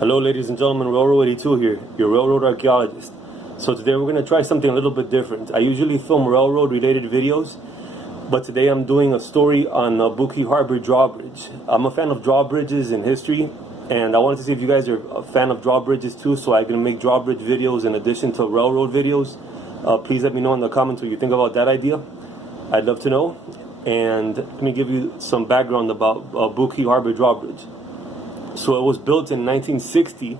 Hello ladies and gentlemen, Railroad 82 here, your railroad archaeologist. So today we're going to try something a little bit different. I usually film railroad related videos, but today I'm doing a story on Buki Harbor Drawbridge. I'm a fan of drawbridges in history, and I wanted to see if you guys are a fan of drawbridges too, so I can make drawbridge videos in addition to railroad videos. Please let me know in the comments what you think about that idea. I'd love to know. And let me give you some background about Buki Harbor Drawbridge. So it was built in 1960,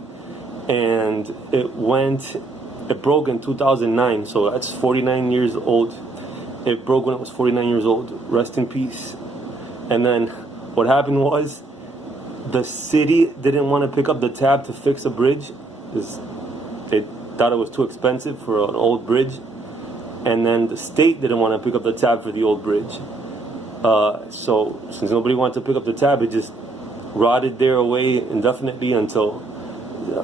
and it broke in 2009. So that's 49 years old. It broke when it was 49 years old. Rest in peace. And then what happened was the city didn't want to pick up the tab to fix a bridge because they thought it was too expensive for an old bridge. And then the state didn't want to pick up the tab for the old bridge. So since nobody wanted to pick up the tab, it just rotted there away indefinitely until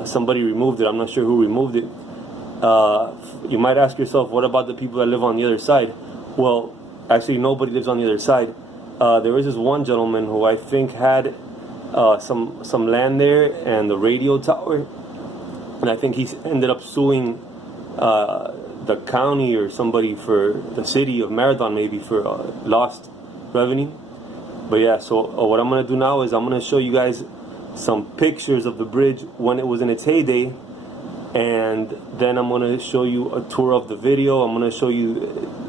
somebody removed it. I'm not sure who removed it. You might ask yourself, what about the people that live on the other side? Well, actually nobody lives on the other side. There is this one gentleman who I think had some land there and the radio tower, and I think he ended up suing the county or somebody, for the city of Marathon maybe, for lost revenue. But yeah, so what I'm going to do now is I'm going to show you guys some pictures of the bridge when it was in its heyday, and then I'm going to show you a tour of the video. I'm going to show you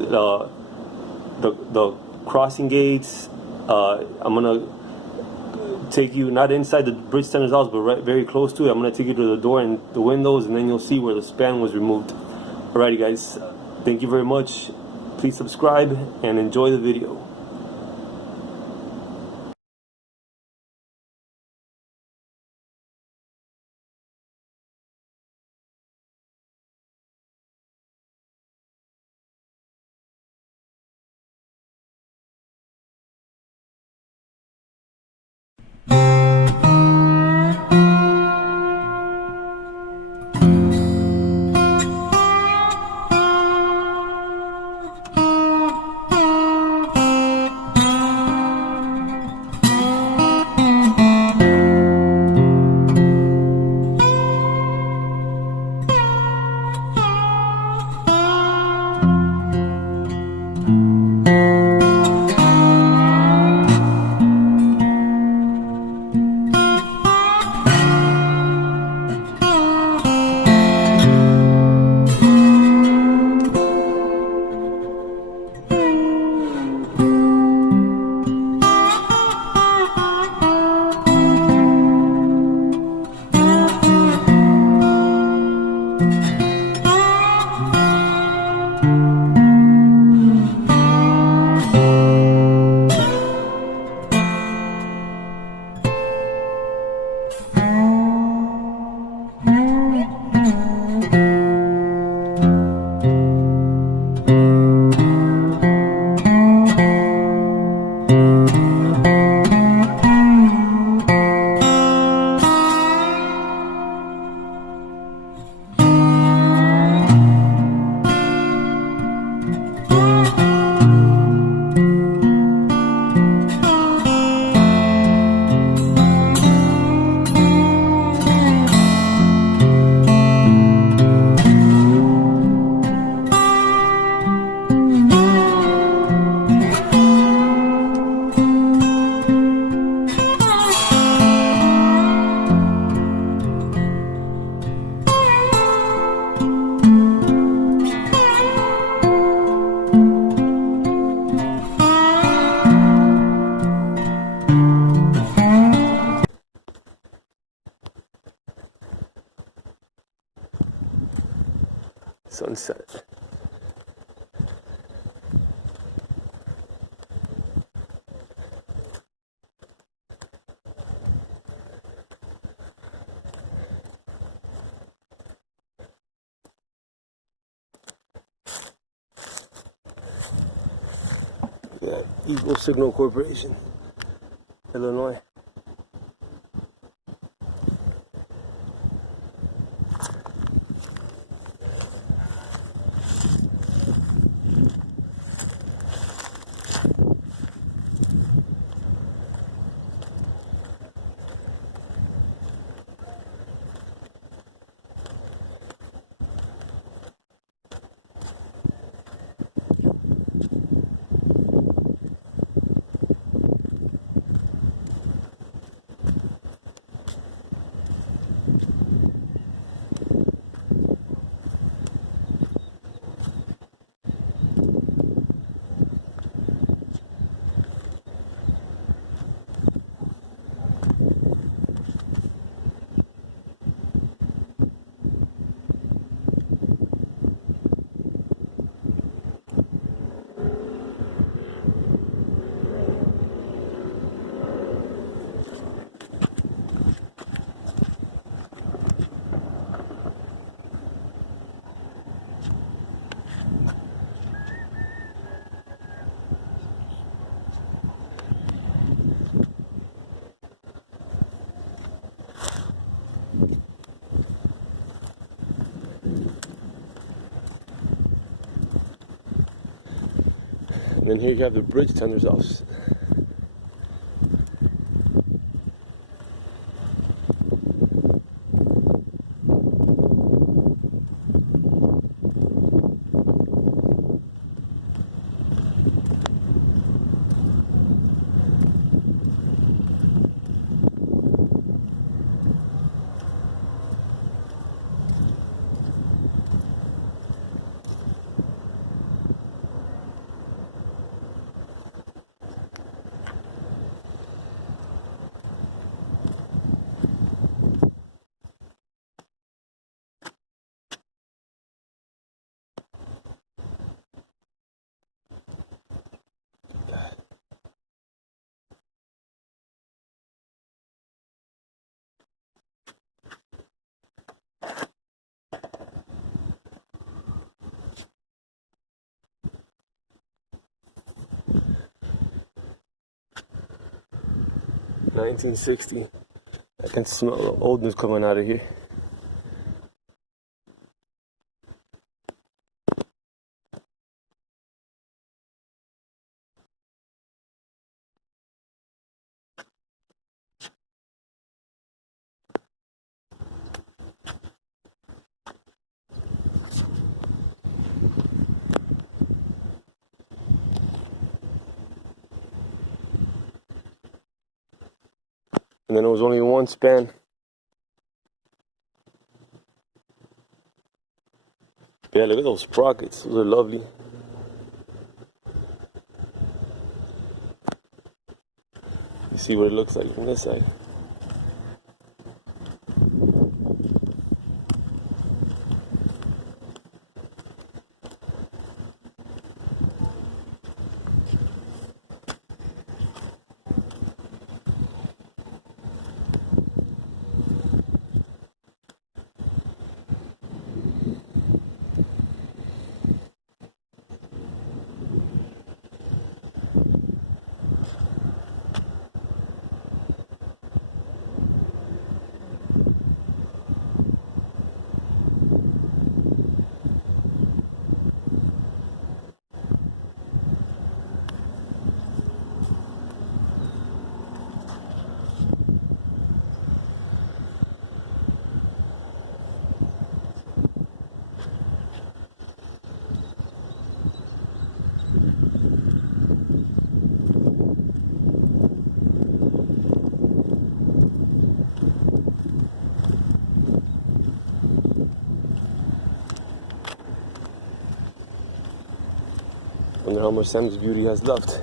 the crossing gates. I'm going to take you not inside the bridge tender's house, but very close to it. I'm going to take you to the door and the windows, and then you'll see where the span was removed. Alrighty guys, thank you very much. Please subscribe and enjoy the video. Sunset. Yeah, Eagle Signal Corporation, Illinois. And then here you have the bridge tender's office. $1960. I can smell the oldness coming out of here. And then it was only one span. Yeah, look at those sprockets. Those are lovely. You see what it looks like from this side. Wonder how much Sam's Beauty has left.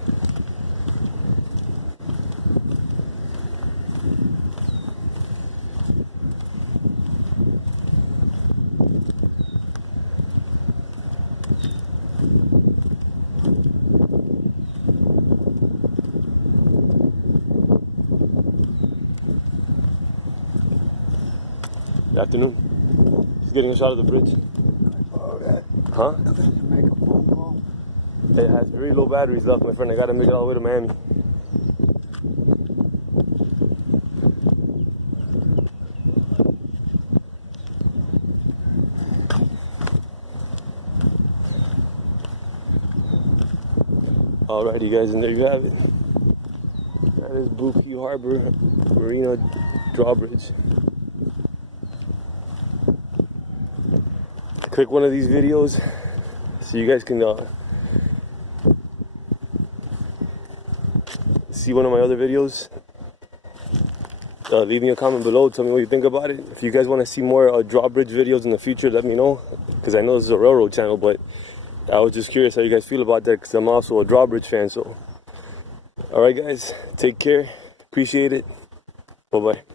Good afternoon. Just getting a shot of the bridge. Huh? It has very low batteries left, my friend. I gotta make it all the way to Miami. Alrighty, guys, and there you have it. That is Blue Key Harbor Marina Drawbridge. Click one of these videos so you guys can see one of my other videos. Leave me a comment below. Tell me what you think about it. If you guys want to see more drawbridge videos in the future, let me know. Because I know this is a railroad channel, but I was just curious how you guys feel about that. Because I'm also a drawbridge fan. So, alright, guys, take care. Appreciate it. Bye bye.